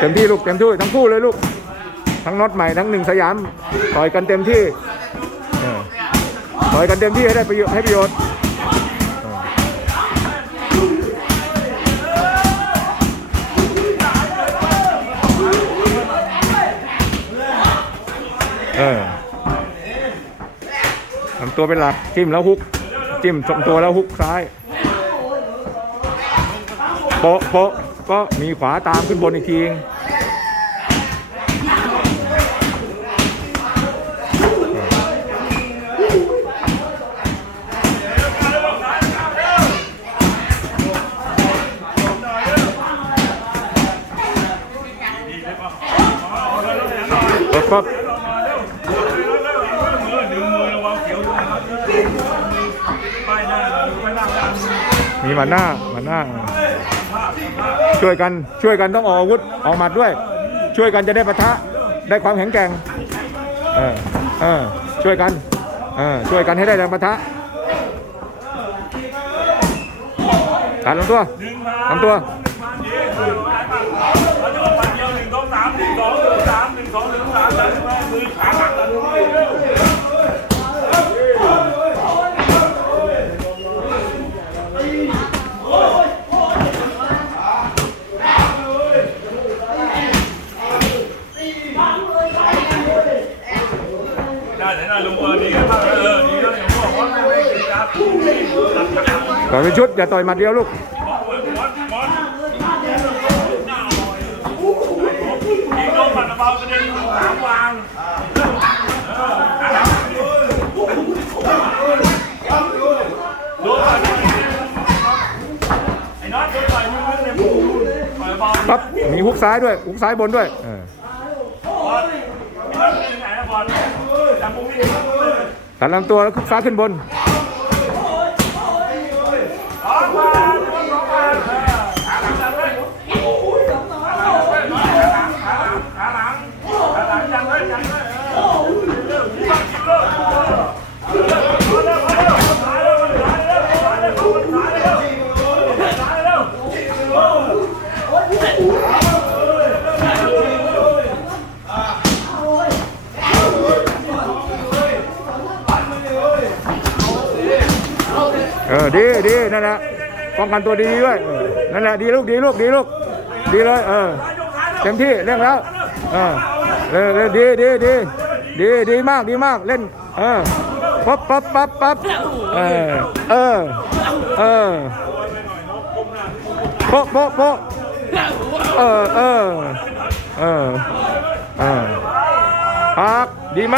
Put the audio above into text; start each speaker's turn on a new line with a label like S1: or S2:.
S1: เต็มที่ลูกเต็มที่ทั้งคู่เลยลูก ทั้งน็อตใหม่ทั้งหนึ่งสยามต่อยกันเต็มที่ต่อยกันเต็มที่ให้ได้ประโยชน์ให้ประโยชน์เออทำตัวเป็นหลักจิ้มแล้วฮุก จิ้มสองตัวแล้วฮุกซ้าย โปะโปะ ก็มีขวาตามขึ้นบนอีกทีเองปั๊บปั๊บ
S2: ดึงมือระวังเสียวด้วยครับป้าหน้า
S1: มีมัดหน้ามัดหน้า ช่วยกันช่วยกันต้องออกอาวุธออกหมัดด้วย ช่วยกันจะได้ปะทะได้ความแข็งแกร่งเออเออช่วยกันเออช่วยกันให้ได้แรงปะทะการลำตัว
S2: ดึงมา
S1: ลำตัว
S2: มาเย้มาหลายมาเราจะออกมาเดียวหนึ่งสองสามหนึ่งสองหนึ่งสามหนึ่งสองหนึ่งสามแล้วมือขาหลังกันเร็ว ไหนได้ลงเออดีกันมากเออดีแล้วอย่างพวกว่าไม่ไม่กินครับ
S1: ต่อยเป็นชุดอย่าต่อยหมัดเดียวลูก
S2: ยิงโดนปัดเบากระเด็นสามวางปั๊บ
S1: มีฮุกซ้ายด้วยฮุกซ้ายบนด้วยเออบ
S2: อลไอ้น็อตเป็นไงนะบอลจับมุมนี้
S1: ตัดลำตัวแล้วฮุกฟ้าขึ้นบน
S2: เออ
S1: ดีดีนั่นแหละป้องกันตัวดีด้วยนั่นแหละดีลูกดีลูกดีลูกดีเลยเออเต็มที่เร่งแล้วเออเออเออดีดีดีดีดีมากดีมากเล่นเออปั๊บปั๊บปั๊บปั๊บเออเออเออโป๊ะโป๊ะโป๊ะเออเออเออเออพักดีมาก